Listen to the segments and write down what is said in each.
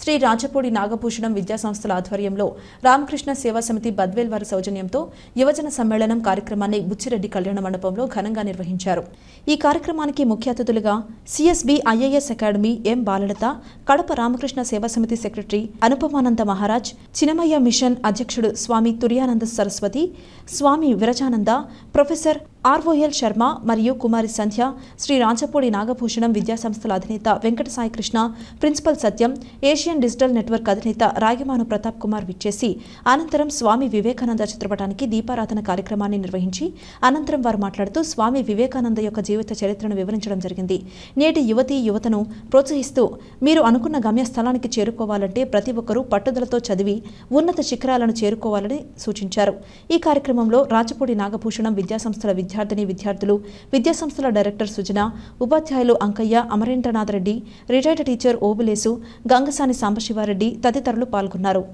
శ్రీ రాజపూడి నాగభూషణం విద్యాసంస్థల ఆధ్వర్యంలో రామకృష్ణ సేవా సమితి బద్వేల్ వారి సౌజన్యంతో యువజన సమ్మేళనం కార్యక్రమాన్ని బుచ్చిరెడ్డి కళ్యాణ మండపంలో ఘనంగా నిర్వహించారు. ఈ కార్యక్రమానికి ముఖ్య అతిథులుగా సిఎస్బి ఐఏఎస్ అకాడమీ ఎం బాలలత, కడప రామకృష్ణ సేవా సమితి సెక్రటరీ అనుపమానంద మహారాజ్, చినమయ్య మిషన్ అధ్యక్షుడు స్వామి తుర్యానంద సరస్వతి, స్వామి విరజానంద, ప్రొఫెసర్ ఆర్ఓఎల్ శర్మ మరియు కుమారి సంధ్య, శ్రీ రాజపూడి నాగభూషణం విద్యాసంస్థల అధినేత వెంకట సాయి కృష్ణ, ప్రిన్సిపల్ సత్యం, ఏషియన్ డిజిటల్ నెట్వర్క్ అధినేత రాగిమాను ప్రతాప్ కుమార్ విచ్చేసి అనంతరం స్వామి వివేకానంద చిత్రపటానికి దీపారాధన కార్యక్రమాన్ని నిర్వహించి అనంతరం వారు మాట్లాడుతూ స్వామి వివేకానంద యొక్క జీవిత చరిత్రను వివరించడం జరిగింది. నేటి యువతను ప్రోత్సహిస్తూ మీరు అనుకున్న గమ్యస్థలానికి చేరుకోవాలంటే ప్రతి ఒక్కరూ పట్టుదలతో చదివి ఉన్నత శిఖరాలను చేరుకోవాలని సూచించారు. ఈ కార్యక్రమంలో రాజపూడి నాగభూషణం విద్యాసంస్థల విద్యార్థులు, విద్యాసంస్థల డైరెక్టర్ సుజన, ఉపాధ్యాయులు అంకయ్య, అమరేంద్రనాథ్ రెడ్డి, రిటైర్డ్ టీచర్ ఓబులేసు, గంగసాని సాంబశివారెడ్డి తదితరులు పాల్గొన్నారు.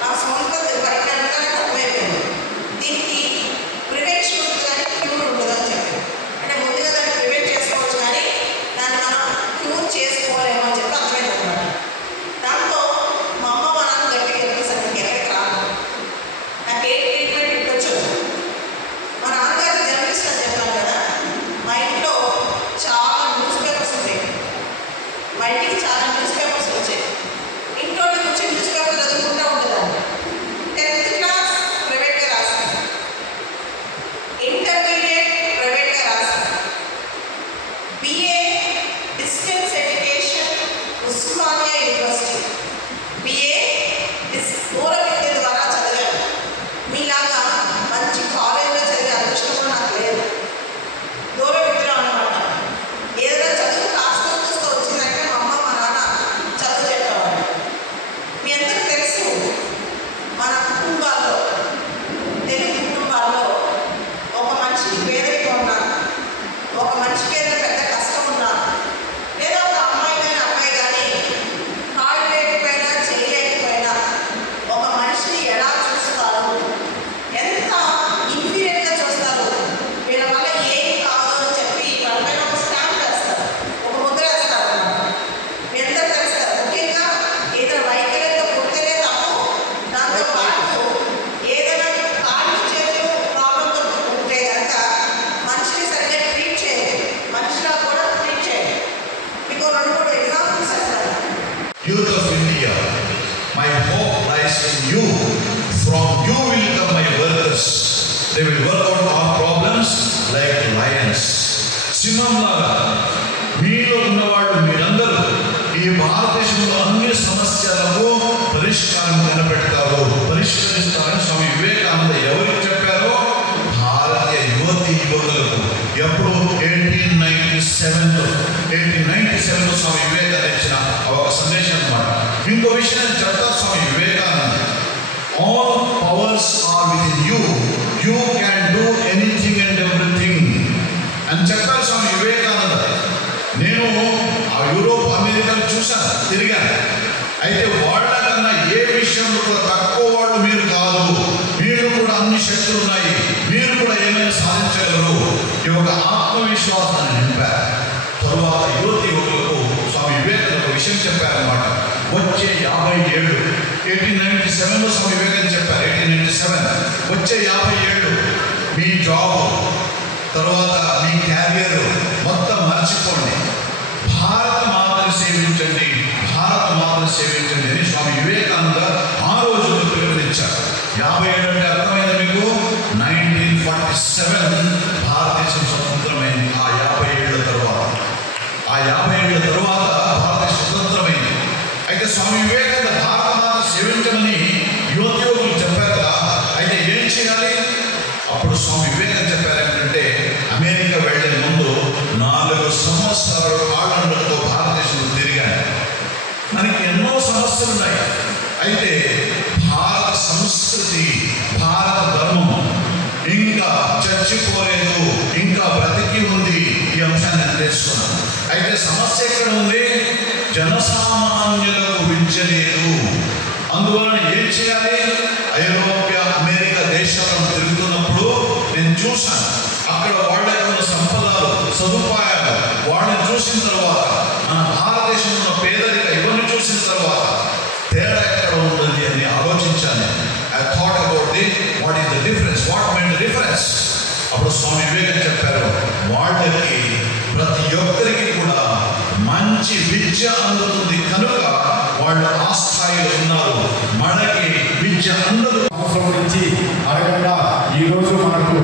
నా సొంత From you will come my workers. They will work out our problems like lions. సింహంలాగా మీలో ఉన్నవాళ్ళు మీరందరూ ఈ భారతదేశంలో అన్ని సమస్యలకు పరిష్కారం కనిపెడతారు, పరిష్కరిస్తారని స్వామి వివేకానంద ఎవరికి చెప్పారో? భారతీయ యువతి యువకులకు. ఎప్పుడు? 1897లో స్వామి వివేకానంద ఇచ్చిన ఒక సందేశం అన్నమాట. ఇంకో విషయాన్ని చెప్తారు Swami Vivekananda. All powers are within you, you can do anything and everything అని చెప్పారు స్వామి వివేకానంద. నేను ఆ యూరోప్ అమెరికాను చూశాను, తిరిగాను. అయితే వాళ్ళకన్నా ఏ విషయంలో కూడా తక్కువ వాళ్ళు మీరు కాదు. మీరు కూడా అన్ని శక్తులు ఉన్నాయి, మీరు కూడా ఏమైనా సాధించగలరు. ఈ ఒక ఆత్మవిశ్వాసాన్ని నింపారు. తరువాత యువతి యువకులకు స్వామి వివేకానంద ఒక విషయం చెప్పారన్నమాట. వచ్చే 50 ఏళ్ళు, 1897లో స్వామి వివేకానంద చెప్పారు. 1897 వచ్చే 50 ఏళ్ళు మీ జాబ్, తర్వాత మీ క్యారియర్ మొత్తం మర్చిపోండి, భారత మాతని సేవించండి, భారత మాతని సేవించండి అని స్వామి వివేకానంద ఆ రోజుల్లో పిలుపునిచ్చారు. 50 ఏళ్ళు అంటే అర్థమైంది మీకు? 1947 భారతదేశం స్వతంత్రమైంది. ఆ 50 ఏళ్ళ తర్వాత భారతదేశం స్వతంత్రమైంది. అయితే స్వామి వివేకానంద భారత మాత సేవించమని యువకులు చెప్పారు కదా. అయితే ఏం చేయాలి? అప్పుడు స్వామి వివేకానంద చెప్పారు ఏంటంటే, అమెరికా వెళ్ళే ముందు 4 సంవత్సరాలు కాళ్ళతో భారతదేశంలో తిరిగాను. మనకి ఎన్నో సమస్యలు ఉన్నాయి. అయితే భారత సంస్కృతి, భారత ధర్మం ఇంకా చచ్చిపోలేదు, ఇంకా బ్రతికి ఉంది. ఈ అంశాన్ని నేను తెలుసుకున్నాను. అయితే సమస్య ఎక్కడ ఉంది? జనసామాన్యులకు విద్య లేదు. అందువలన ఏం చేయాలి? ఐరోప్య అమెరికా దేశాలను తిరుగుతున్నప్పుడు నేను చూశాను, అక్కడ వాళ్ళ ఉన్న సంపదలు, సదుపాయాలు వాళ్ళని చూసిన తర్వాత, మన భారతదేశంలో ఉన్న పేదరిక ఇవన్నీ చూసిన తర్వాత తేడా ఎక్కడ ఉంటుంది అని ఆలోచించాను. I thought about what is the difference, what made the difference. అప్పుడు స్వామి వివేకానంద చెప్పారు, వాళ్ళకి ప్రతి ఒక్కరికి కూడా మంచి విద్య అందుతుంది కనుక వాళ్ళు ఆ స్థాయిలో ఉన్నారు. మనకి విద్య అందరూ అవసరం నుంచి అడగకుండా ఈరోజు మనకు